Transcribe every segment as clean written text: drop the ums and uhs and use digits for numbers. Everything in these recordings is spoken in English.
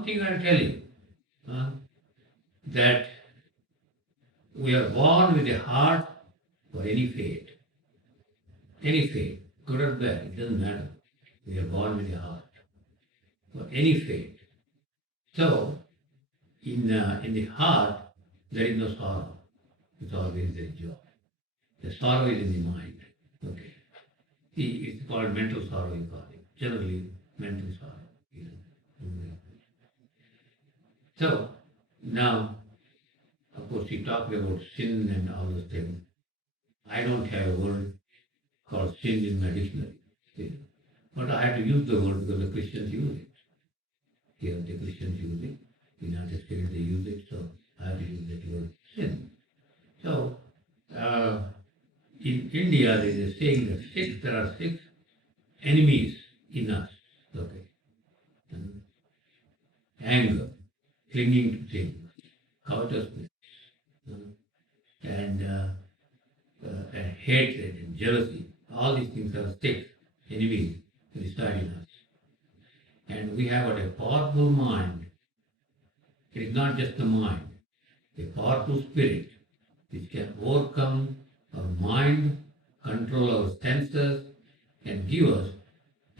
one thing I'll tell you, that we are born with a heart for any fate. Any fate, good or bad, it doesn't matter. We are born with a heart for any fate. So, in the heart, there is no sorrow. It's always there joy. The sorrow is in the mind. Okay. See, it's called mental sorrow, you call it. Generally, mental sorrow. So, now, of course, he talked about sin and all those things. I don't have a word called sin in my dictionary. But I have to use the word because the Christians use it. Here, the Christians use it. In other states, they use it. So, I have to use that word sin. So, in India, there is a saying that there are six enemies in us. Okay. Anger, clinging to things, covetousness, and hatred and jealousy. All these things are six enemies that reside in us. And we have a powerful mind. It is not just the mind, a powerful spirit which can overcome our mind, control our senses, and give us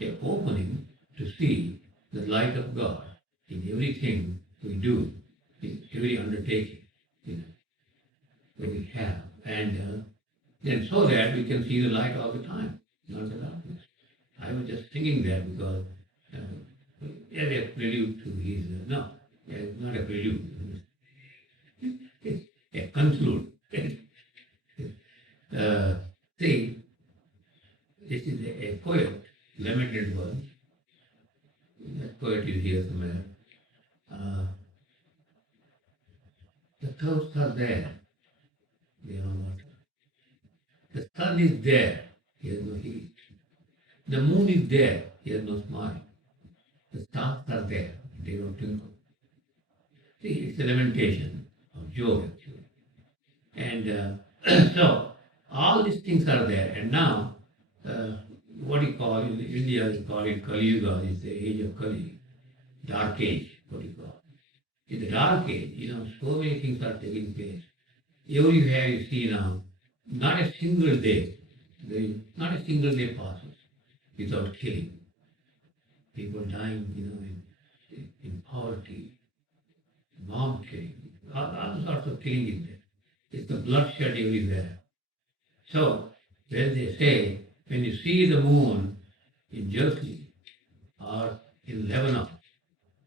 an opening to see the light of God in everything we do, in every undertaking that we have. And then so that we can see the light all the time, not the darkness. I was just thinking that because as a prelude to his, no, it's not a prelude, it's a conclude. See, this is a poet, lamented one. That poet is here somewhere. The clouds are there, they are not. The sun is there, he has no heat. The moon is there, he has no smile. The stars are there, they don't twinkle. See, it's a lamentation of joy, actually. And so, all these things are there. And now, what you call in India, you call it Kali Yuga, it's the age of Kali, dark age, what you call it. In the dark age, so many things are taking place. Everywhere you see now, not a single day passes without killing. People dying, in poverty, bomb killing, all sorts of killing is there. It's the bloodshed everywhere. So, when they say, when you see the moon in Jersey or in Lebanon,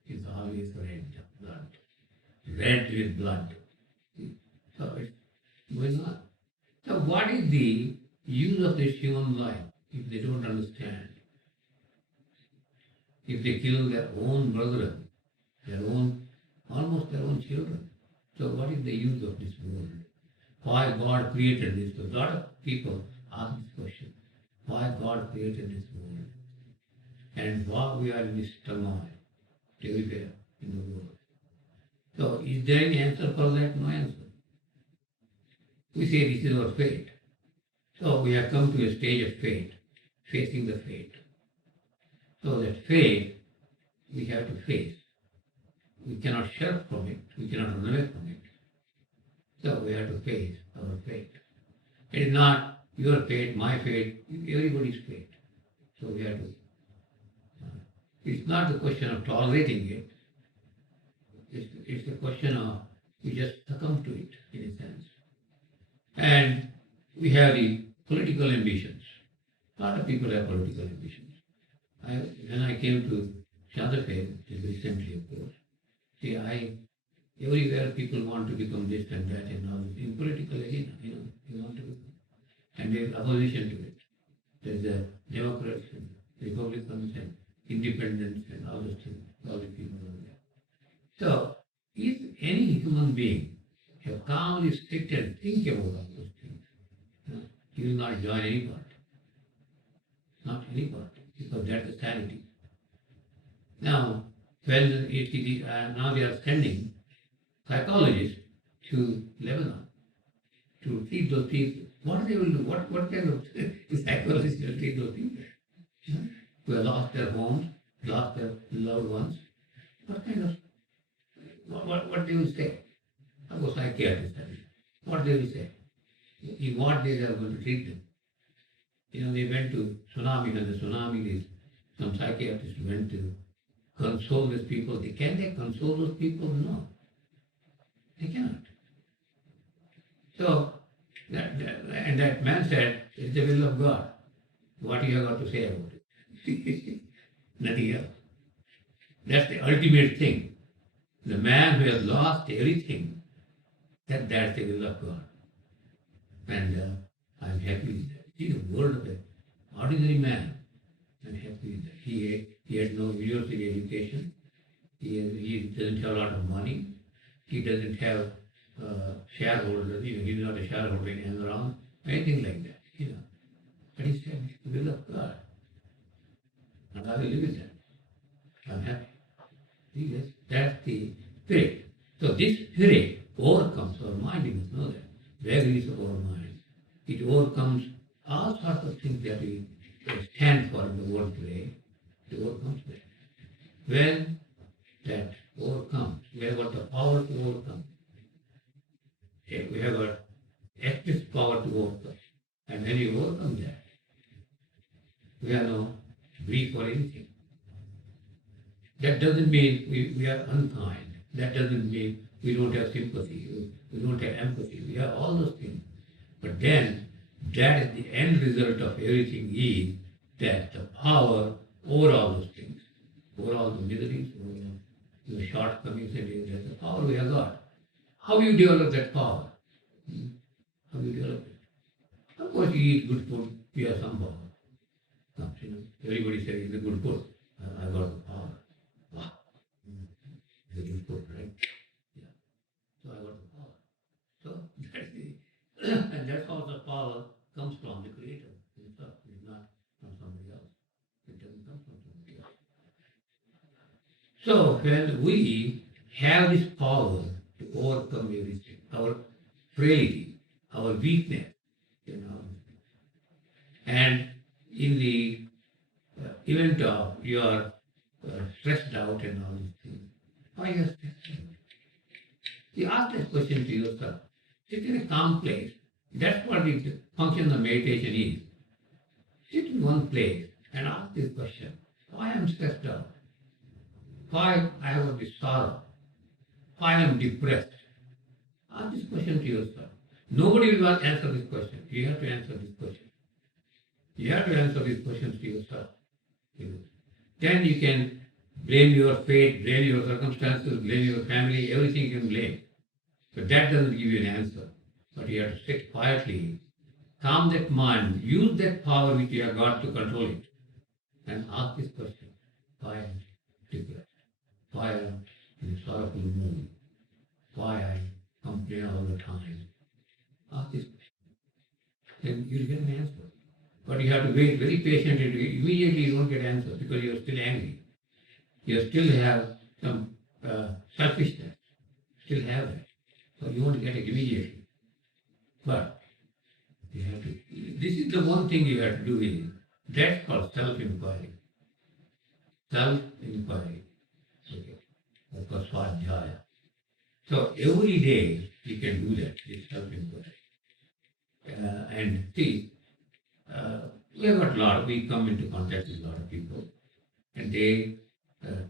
it's always red blood. Red with blood. So it's going on. So what is the use of this human life if they don't understand? If they kill their own brethren, almost their own children. So what is the use of this world? Why God created this world? A lot of people ask this question. Why God created this world? And why we are in this turmoil everywhere in the world? So is there any answer for that? No answer. We say this is our fate. So we have come to a stage of fate, facing the fate. So that fate we have to face. We cannot shirk from it. We cannot run away from it. So we have to face our fate. It is not your fate, my fate, everybody's fate. So we have to. It's not the question of tolerating it. It's a question of we just succumb to it in a sense. And we have the political ambitions. A lot of people have political ambitions. When I came to Santa Fe, recently of course, see, everywhere people want to become this and that and all this. In political arena, they want to become. And there's opposition to it. There's the Democrats and Republicans and independents and all those things, all the people are there. So, if any human being have calmly sit and think about all those things, he will not join any party. Not any party, because that's the sanity. Now, now they are sending psychologists to Lebanon to treat those people. What they will do? What kind of psychologists will treat those people? Who have lost their homes, lost their loved ones. What kind of what they will say? Of course, psychiatrists study. What they will say? In what way they are going to treat them? They went to tsunami, and the tsunami is some psychiatrists went to console these people. Can they console those people? No, they cannot. So, that man said, it's the will of God. What you have got to say about it? Nothing else. That's the ultimate thing. The man who has lost everything, that's the will of God. And I'm happy with that. See the word of an ordinary man. I'm happy with that. He had no university education. He doesn't have a lot of money. He doesn't have shareholders. He's not a shareholder in Enron, anything like that. But he said, it's the will of God. And I will live with that. I'm happy. See, that's the spirit. So this spirit overcomes our mind. You must know that. Vagaries of our mind. It overcomes all sorts of things that we stand for in the world today. It overcomes that. When that overcomes, we have got the power to overcome. We have got excess power to overcome. And when you overcome that, we are no grief for anything. That doesn't mean we are unkind. That doesn't mean we don't have sympathy. We don't have empathy. We have all those things. But then, that is the end result of everything is that the power over all those things, over all the miseries, over the shortcomings, that's the power we have got. How you develop that power? How you develop it? Of course, you eat good food, you have some power. Everybody says it's a good food. I got the power. Wow. It's a good food, right? Yeah. So I got the power. So that's how the power comes from the Creator himself. It's not from somebody else. It doesn't come from somebody else. So when we have this power to overcome everything, our frailty, our weakness, and in the event of you are stressed out and all these things, why you are stressed out? You ask this question to yourself. Sit in a calm place. That's what the function of meditation is. Sit in one place and ask this question. Why I am stressed out? Why I have this sorrow? Why I am depressed? Ask this question to yourself. Nobody will answer this question. You have to answer this question. You have to answer these questions to yourself. Then you can blame your fate, blame your circumstances, blame your family, everything you can blame. But that doesn't give you an answer. But you have to sit quietly, calm that mind, use that power which you have got to control it, and ask this question. Why I am depressed? Why I am in a sorrowful mood? Why I complain all the time? Ask this question. Then you'll get an answer. But you have to wait very patiently. Immediately you don't get answers because you are still angry. You still have some selfishness. Still have it. So you won't get it immediately. But you have to. This is the one thing you have to do is that's called self-inquiry. Self-inquiry. Okay. That's called Swadhyaya. So every day you can do that. This self-inquiry. And see. We have got a lot. We come into contact with a lot of people, and they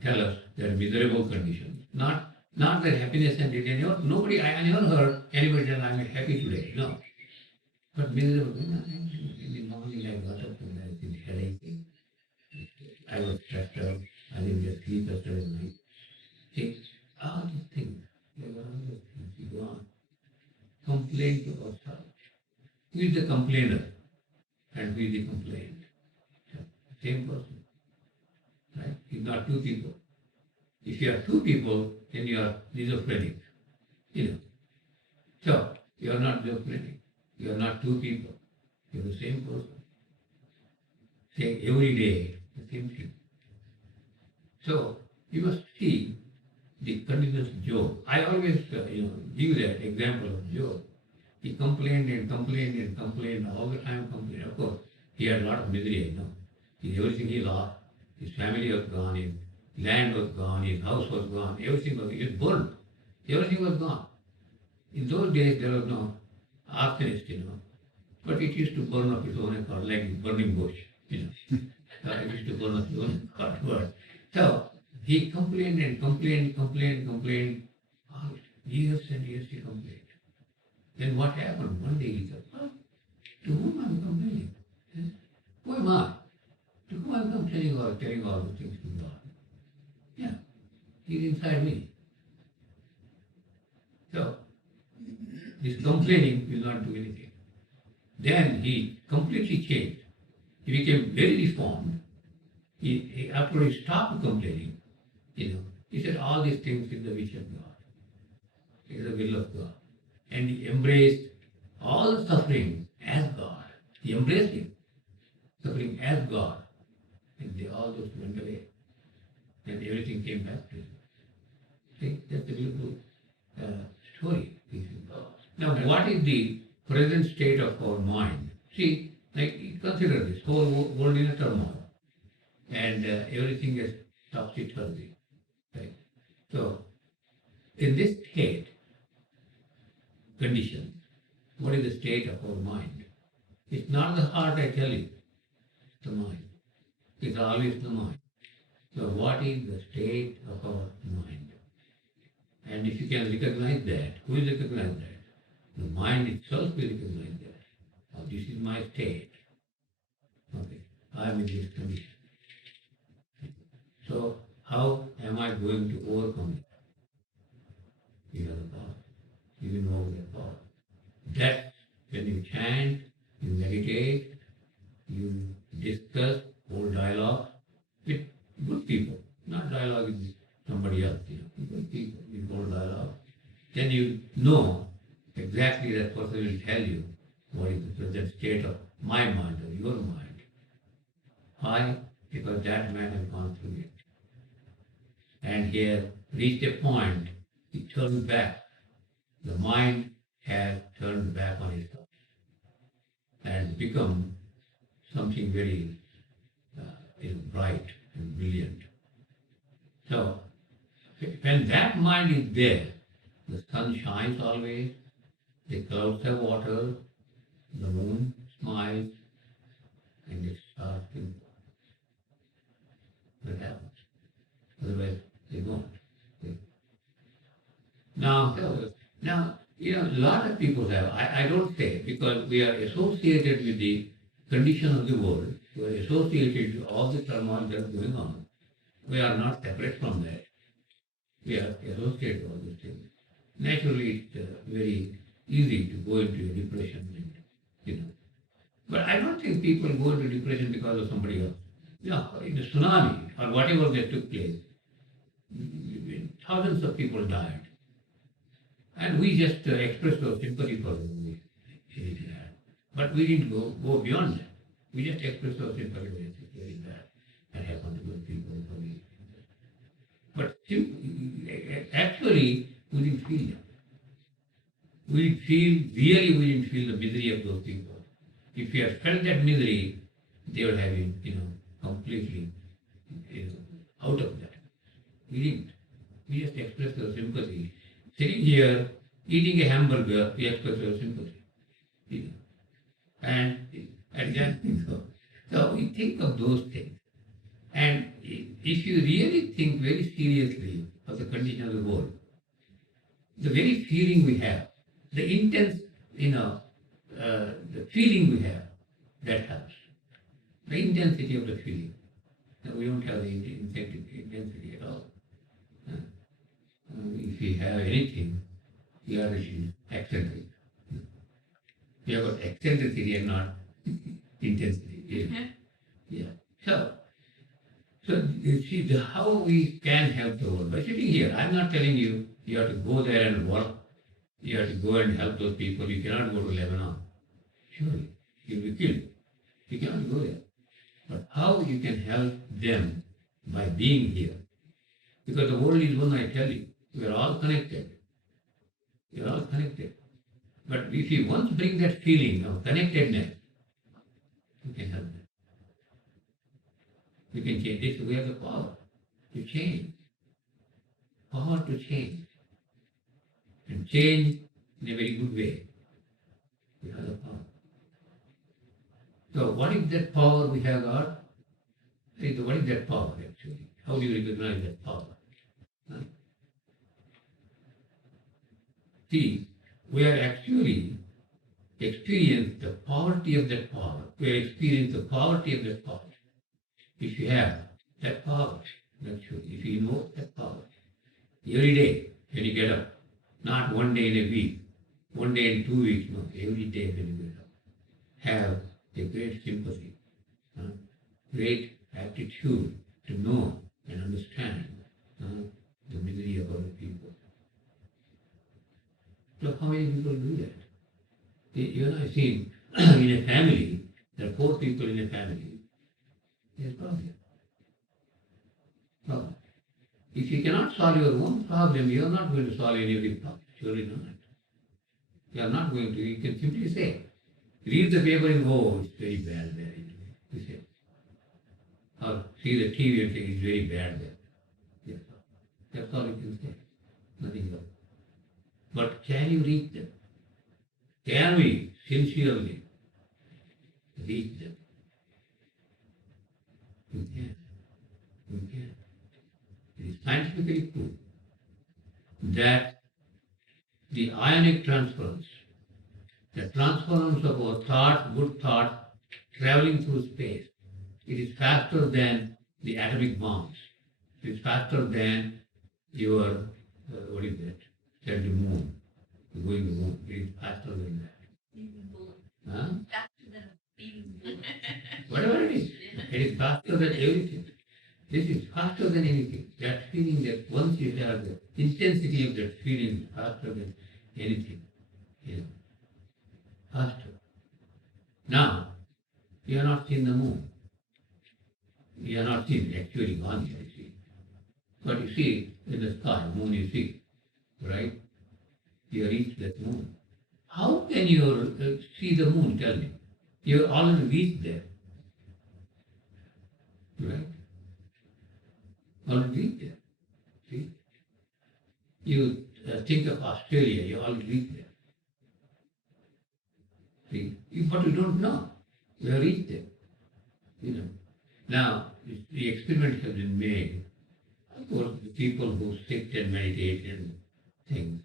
tell us their miserable conditions. Not their happiness and nobody. I never heard anybody tell I'm happy today. No, but miserable. In the morning I got up and I was in headache. I was stressed out. I didn't get sleep yesterday night. See, all these things. There were all those things. You go on. Complain to ourselves. Who is the complainer? And who is the complainant? Same person. Right? It's not two people. If you are two people, then you are schizophrenic. So, you are not schizophrenic. You are not two people. You are the same person. Say every day the same thing. So, you must see the continuous Job. I always give that example of Job. He complained and complained and complained, all the time complained. Of course, he had a lot of misery, Everything he lost, his family was gone, his land was gone, his house was gone, everything was burned. Everything was gone. In those days, there was no arsonist, but it used to burn up its own accord, like burning bush, it used to burn up its own accord. So he complained and complained. Oh, years and years he complained. Then what happened? One day he said, well, to whom am I complaining? Who am I? To whom am I telling all the things to God? Yeah, he's inside me. So this complaining will not do anything. Then he completely changed. He became very reformed. After he stopped complaining, he said all these things is the wish of God, is the will of God. And he embraced all the suffering as God. He embraced it, suffering as God. And all those went away. And everything came back to him. See, that's a beautiful story. Now, what is the present state of our mind? See, consider this whole world in a turmoil, and everything is topsy-turvy. Right? So, in this state, condition, what is the state of our mind? It's not the heart, I tell you, it's the mind. It's always the mind. So, what is the state of our mind? And if you can recognize that, who will recognize that? The mind itself will recognize that. Oh, this is my state. Okay, I am in this condition. So, how am I going to overcome it? You have the power. You know the power. That when you chant, you meditate, you discuss, hold dialogue with good people, not dialogue with somebody else, good people, you hold dialogue. Then you know exactly that person will tell you what is the present state of my mind or your mind. Why? Because that man has gone through it. And he has reached a point, he turned back. The mind has turned back on itself and become something very bright and brilliant. So, when that mind is there, the sun shines always, the clouds have water, the moon smiles, and it starts to that happens. Otherwise, they won't. Now, a lot of people have, I don't say, because we are associated with the condition of the world, we are associated with all the turmoil that is going on. We are not separate from that. We are associated with all these things. Naturally, it's very easy to go into a depression, But I don't think people go into depression because of somebody else. In the tsunami or whatever that took place, thousands of people died. And we just expressed our sympathy for them. But we didn't go beyond that. We just expressed our sympathy for it. It's very bad. That happened to those people. But actually, we didn't feel that. We didn't feel the misery of those people. If we had felt that misery, they would have been, completely out of that. We didn't. We just expressed our sympathy. Sitting here, eating a hamburger, we express our sympathy. And just so we think of those things. And if you really think very seriously of the condition of the world, the very feeling we have, the intense, the feeling we have, that helps. The intensity of the feeling. We don't have the intensity at all. If we have anything, we are eccentric. We have got eccentricity and not intensity. Yeah. So you see how we can help the world. By sitting here, I'm not telling you you have to go there and work. You have to go and help those people. You cannot go to Lebanon. Surely, you'll be killed. You cannot go there. But how you can help them by being here? Because the world is one, I tell you. We are all connected. We are all connected. But if you once bring that feeling of connectedness, you can help them. You can change this. We have the power to change. Power to change. and change in a very good way. We have the power. So what is that power we have got? What is that power actually? How do you recognize that power? Huh? See, we are actually experienced the poverty of that power. We are experienced the poverty of that power. If you have that power, actually, if you know that power, every day when you get up, not one day in a week, one day in 2 weeks, no, every day when you get up, have a great sympathy, great aptitude to know and understand the misery of other people. So how many people do that? You know, I see in a family, there are 4 people in a family, there's a problem. Problem. If you cannot solve your own problem, you are not going to solve anybody's problem. Surely not. You are not going to. You can simply say, read the paper and go, oh, it's very bad there. You say. Or see the TV and say, it's very bad there. Yes. That's all you can say. Nothing else. But can you reach them? Can we sincerely reach them? We can. We can. It is scientifically proved that the ionic transference, the transference of our thought, good thought, traveling through space, it is faster than the atomic bombs. It is faster than your, what is that? Tell the moon. Going to the moon. It is faster than that. Huh? Faster than a beam. Whatever it is. It is faster than everything. This is faster than anything. That feeling that once you have the intensity of that feeling is faster than anything. You know, faster. Now, you have not seen the moon. You have not seen actually gone here, you see. But you see in the sky, moon you see, right? You reach that moon. How can you see the moon, tell me? You already reached there. Right? Already reached there. See? You think of Australia, you already reached there. See? But you don't know. You have reached there. You know. Now, the experiments have been made. Of course, the people who sit and meditate and things,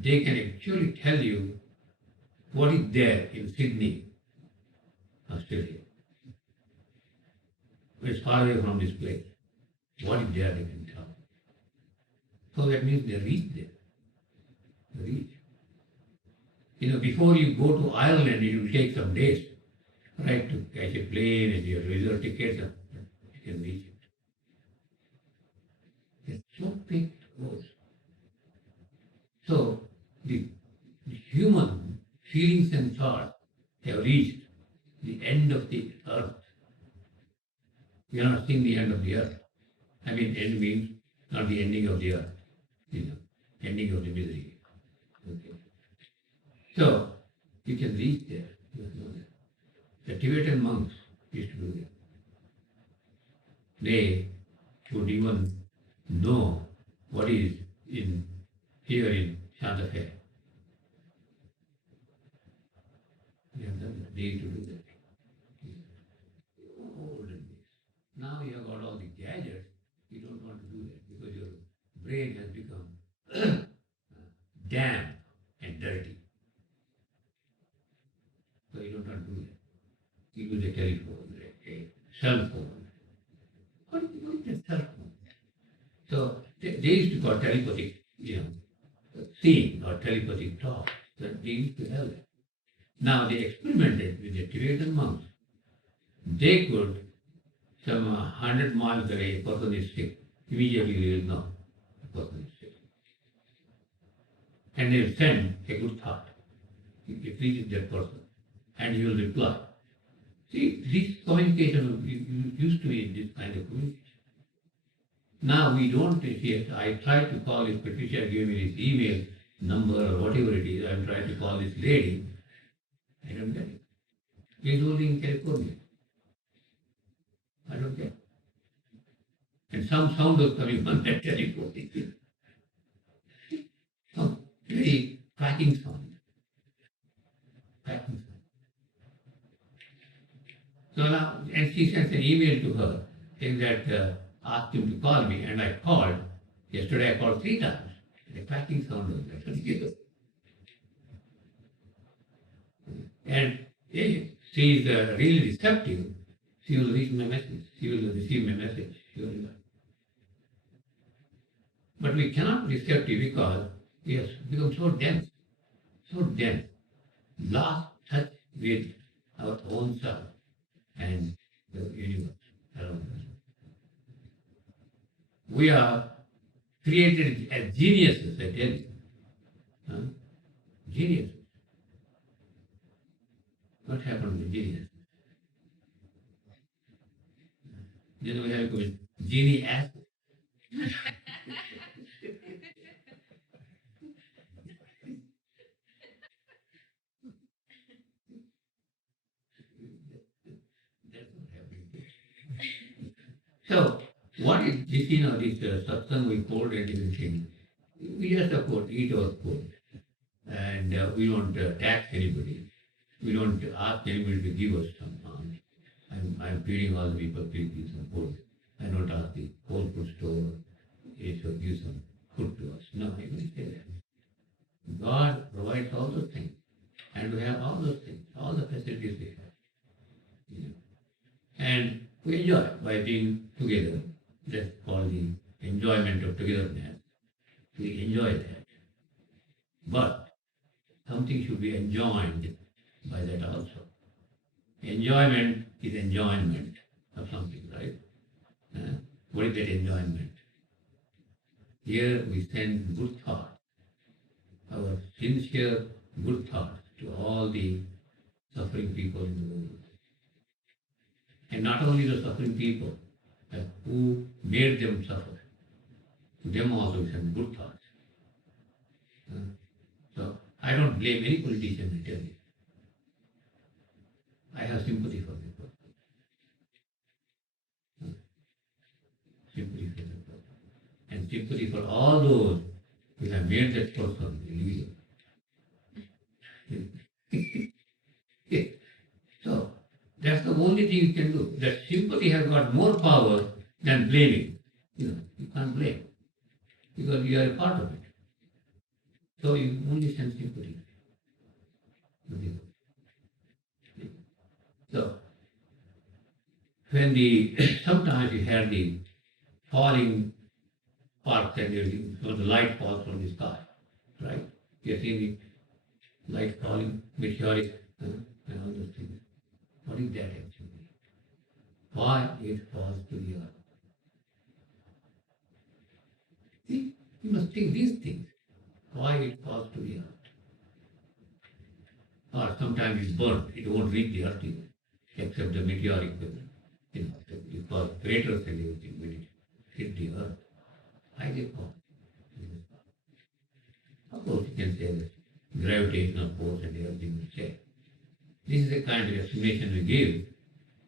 they can actually tell you what is there in Sydney, Australia. It's far away from this place. What is there, they can tell. So that means they reach there. They reach. You know, before you go to Ireland, it will take some days, right, to catch a plane and your reserve ticket, you can reach it. It's so big goes. So the human feelings and thoughts have reached the end of the earth. We are not seeing the end of the earth. I mean, end means not the ending of the earth, you know, ending of the misery. Okay. So you can reach there. You know that. The Tibetan monks used to do that. They would even know what is in here in Santa Fe. They have done that. They used to do that. Olden days. Now you have got all the gadgets. You don't want to do that because your brain has become damp and dirty. So you don't want to do that. You use a telephone, a cell phone. What is a cell phone? So they used to call telepathic, you know, seeing or telepathic talk. So they used to have that. Now they experimented with the Tibetan monks. They could, some 100 miles away, a person is sick. Immediately you will know the person is sick. And they will send a good thought. It reaches that person and he will reply. See, this communication used to be this kind of communication. Now we don't see. I tried to call this Patricia, give me this email number or whatever it is. I'm trying to call this lady. I don't get it. She's only in California. I don't get it. And some sound was coming on that telephone. packing sound. Packing sound. So now, and she sent an email to her saying that asked him to call me, and I called. Yesterday I called 3 times. The packing sound was there. And if she is really receptive, she will read my message. She will receive my message. She will. But we cannot be receptive because we have become so dense, lost touch with our own self and the universe around us. We are created as geniuses, I tell you. Huh? Geniuses. What happened to genius? Then we have to genie acid. That's what happened. So, what is this, this satsang we quote and everything? We just, of course, eat our food. And we don't tax anybody. We don't ask anybody to give us some. I'm feeding all the people, please give some food. I don't ask the whole food store to give some food to us. No, I don't say that. God provides all those things. And we have all those things, all the facilities we have. You know. And we enjoy by being together. That's called the enjoyment of togetherness. We enjoy that. But something should be enjoined by that also. Enjoyment is enjoyment of something, right? What is that enjoyment? Here we send good thoughts, our sincere good thoughts to all the suffering people in the world. And not only the suffering people, but who made them suffer. To them also we send good thoughts. So I don't blame any politician, I tell you. I have sympathy for them. Sympathy for them. And sympathy for all those who have made that person illegal. So that's the only thing you can do. That sympathy has got more power than blaming. You can't blame because you are a part of it. So you only send sympathy. So when sometimes you have the falling sparks and everything, so the light falls from the sky, right? You have seen the light falling, meteoric, and all those things. What is that actually? Why it falls to the earth? See, you must think these things. Why it falls to the earth? Or sometimes it's burnt, it won't reach the earth even, except the meteoric, because craters and everything when it hit the earth. Why they fall? Of course, you can say that gravitational force and everything will say. This is the kind of explanation we give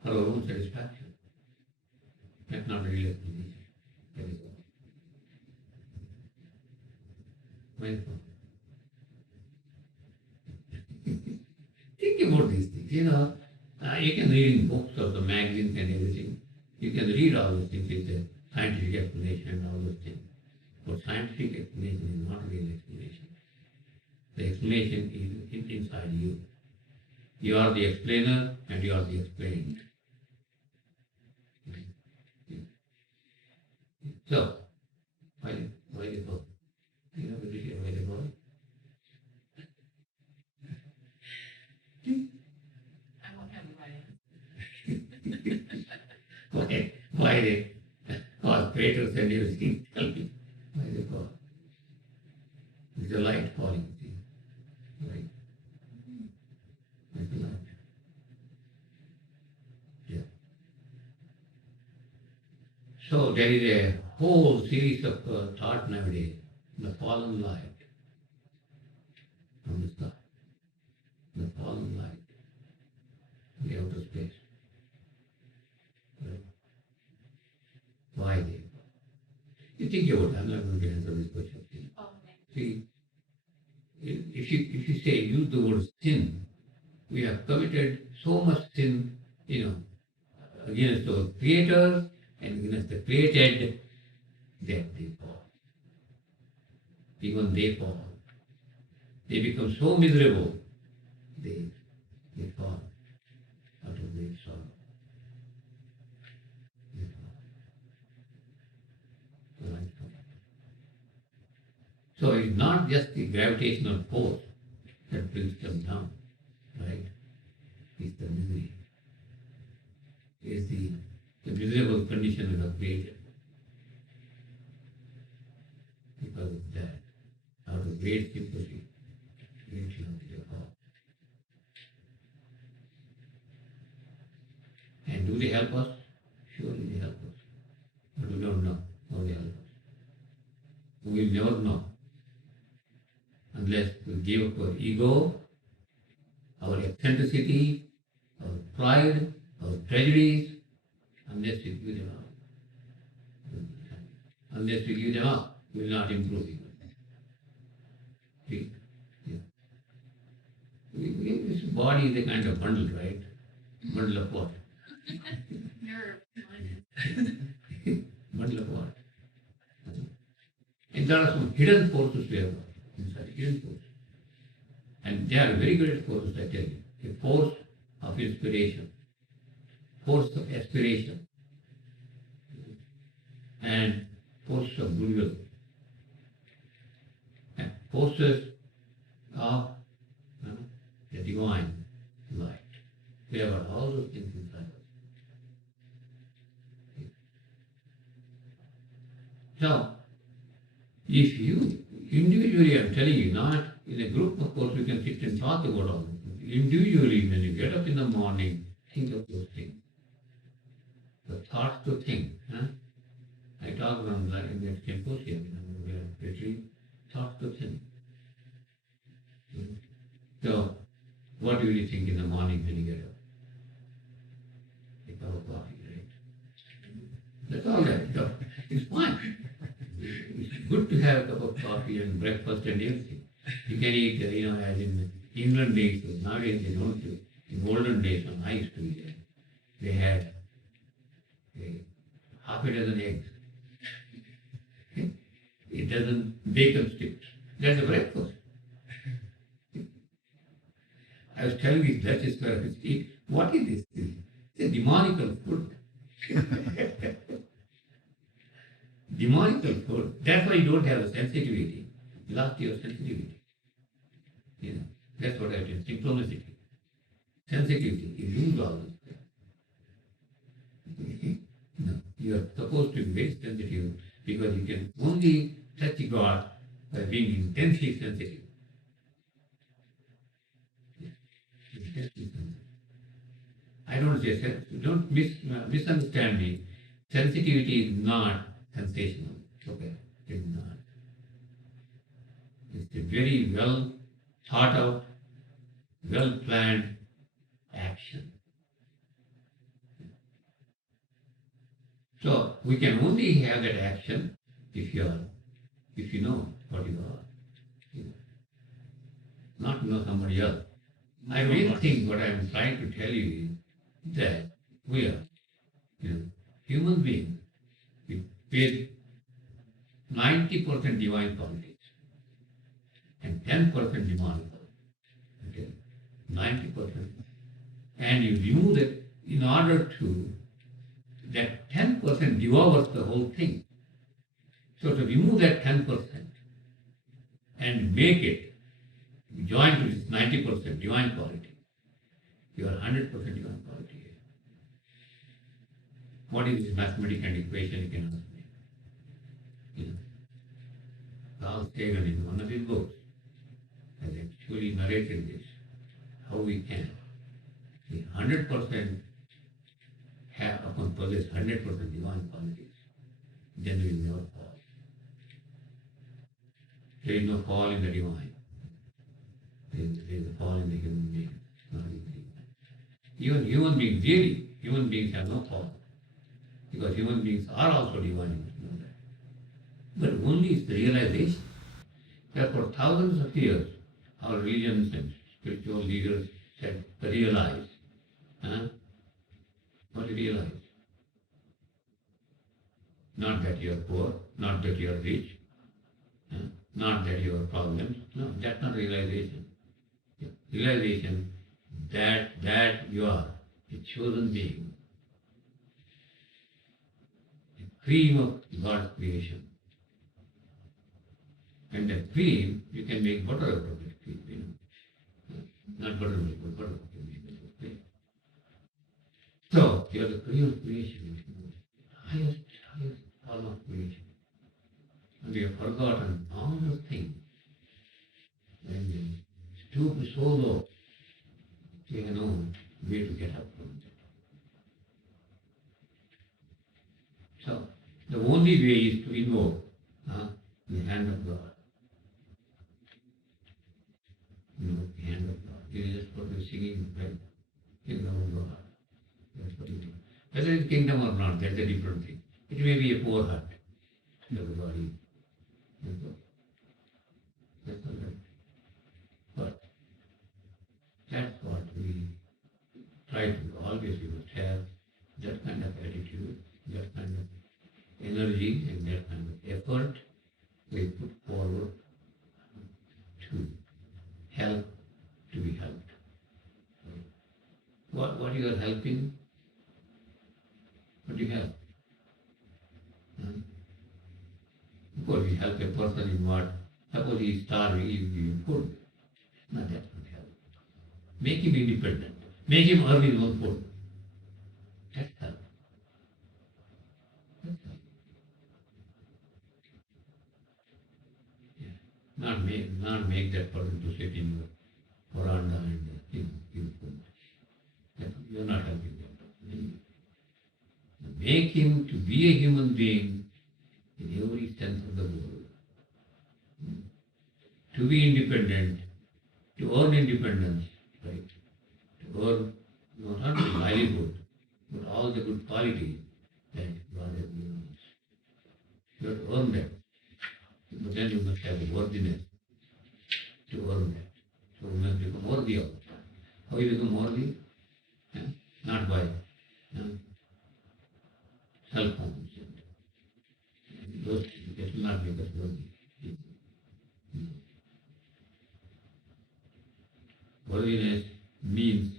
for our own satisfaction. That's not a real explanation. That is all. Mindful. Think about these things. You can read in books or the magazines and everything. You can read all those things with the scientific explanation and all those things. But scientific explanation is not a real explanation. The explanation is inside you. You are the explainer and you are the explained. So, why the book? You know, why the book? I won't have the writing. Why they cause craters and everything? Tell me. Why they cause? It's the light falling. See? Right? It's the light. Yeah. So there is a whole series of thought nowadays. The fallen light from the sky. The fallen light. The outer space. Right? Why they? You think about it. I'm not going to answer this question. Okay. See, if if you say, use the word sin, we have committed so much sin, against our Creator and against the created, that they fall. Even they fall. They become so miserable, they fall out of their sorrow. They fall. The light comes. So it's not just the gravitational force that brings them down, right? It's the misery. It's the miserable condition we have created. Because of that, out of great sympathy, great love they fall. And do they help us? Surely they help us. But we don't know how they help us. We will never know unless we give up our ego, our eccentricity, our pride, our prejudice, unless we give them up. Unless we give them up, we will not improve even. See? Yeah. This body is a kind of bundle, right? Bundle of what? Bundle of what? And there are some hidden forces we have inside, hidden forces. And they are very great forces, I tell you. A force of inspiration, force of aspiration, and force of goodwill, and forces of the divine light. We have got all those things inside us. So, if you individually, I'm telling you, not in a group, of course, we can sit and talk about all this. Individually, when you get up in the morning, think of those things. The thoughts to think. I talked on that in that symposium, we are retreat, thoughts to think. So, what do you think in the morning when you get up? A cup of coffee, right? That's all right. So, it's fine. It's good to have a cup of coffee and breakfast and everything. You can eat, as in England days, nowadays they don't do. In olden days, when I used to be there, they had half a dozen eggs, a dozen bacon sticks. That's a breakfast. I was telling these Dutch scholars, what is this thing? It's a demonical food. Demonical food. That's why you don't have a sensitivity. You lost your sensitivity. That's what I did. Diplomacy. Sensitivity. You lose all this. No. You are supposed to be very sensitive because you can only touch God by being intensely sensitive. I don't say, don't misunderstand me. Sensitivity is not sensational. Okay, it's not. It's a very well thought out, well planned action. So we can only have that action if you know what you are. Not know somebody else. I really think what I am trying to tell you is that we are human beings with 90% divine qualities and 10% demonical. Okay? 90%. And you remove it in order to, that 10% devours the whole thing. So to remove that 10% and make it join to this 90% divine quality, you are 100% divine quality. What is this mathematical equation, you can ask me? Carl Sagan in one of his books has actually narrated this, how we can 100% have upon possess 100% divine qualities, then we will never fall. There is no fall in the divine. There is a fall in the human being. Not even human beings, really, human beings have no fall. Because human beings are also divine. But only is the realization that for thousands of years, our religions and spiritual leaders said, realize. Huh? What do you realize? Not that you are poor, not that you are rich, huh? Not that you have problems. No, that's not realization. Realization that you are a chosen being, a cream of God's creation. And that cream, you can make butter out of that cream, you know. Not buttermilk, but butter. You make out of cream. So, you are the cream of creation, highest form of creation. And we have forgotten all those things. And we stoop so low, we have no way to get up from that. So, the only way is to invoke the hand of God. Invoke the hand of God. This is what we're singing, right? Kingdom of God. That's what it is. Whether it's kingdom or not, that's a different thing. It may be a poor heart of the body. That's all right. But that's what we try to always. We must have that kind of attitude, that kind of energy, and that kind of effort we put forward to help, to be helped. What you are helping? What do you help? Of course, you help a person in what? Suppose he is starving, you give him food. No, that's not help. Make him independent. Make him earn his own food. That's help. That's help. Yeah. Not make that person to sit in your veranda and give food. You are not helping that person. Make him to be a human being in every sense of the word. To be independent, to earn independence, right? To earn not only livelihood, but all the good qualities that God has given us. You have to earn that. But then you must have the worthiness to earn that. So you must become worthy of it. How you become worthy? Yeah? Not by cell phones. Those that will not make us worthy. Worthiness means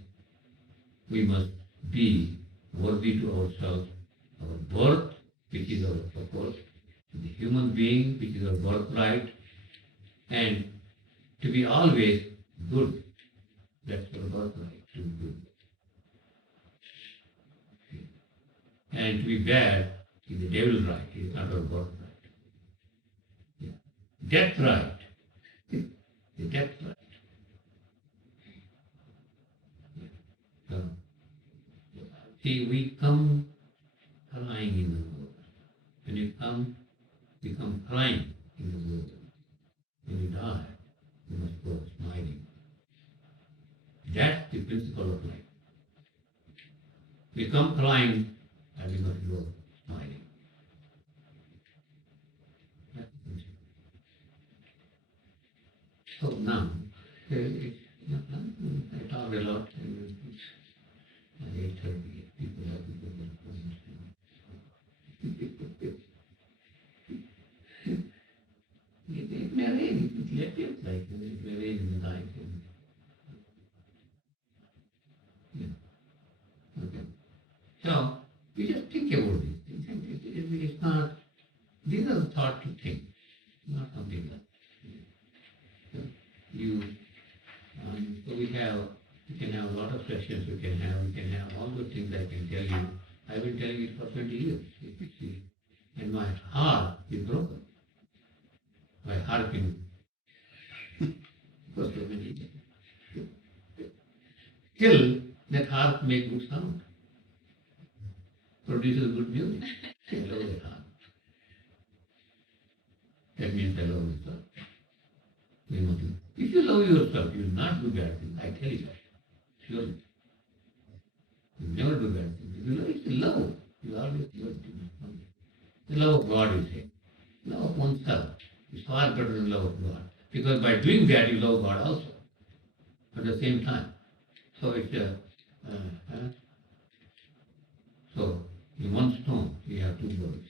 we must be worthy to ourselves, our birth, which is our purpose, the human being, which is our birthright, and to be always good. That's our birthright, to be good. And to be bad is the devil's right, it is not our birthright. Yeah. Death right, the death right. So, see, we come crying in the world. When you come crying in the world. When you die, you must go smiling. That's the principle of life. We come crying and we must go smiling. That's the principle. So now, I talked a lot. At 8:30, people have to go to the phone. It may rain, it appears like it may rain in the night. Yeah. Okay. So, you just think about these things. It's not, these are the thought to think, not something else. So, so we can have a lot of sessions, we can have all those things I can tell you. I've been telling it for 20 years, you see. And my heart is broken. My heart can for so many years. Still, that heart makes good sound. Produces good music. I love that heart. That means I love myself. If you love yourself, you will not do bad things. I tell you that. Surely. You will never do bad things. If you love, it's love. You always love things. The love of God is here. Love of oneself is far better than love of God. Because by doing that, you love God also. at the same time. So it's so in one stone you have two birds.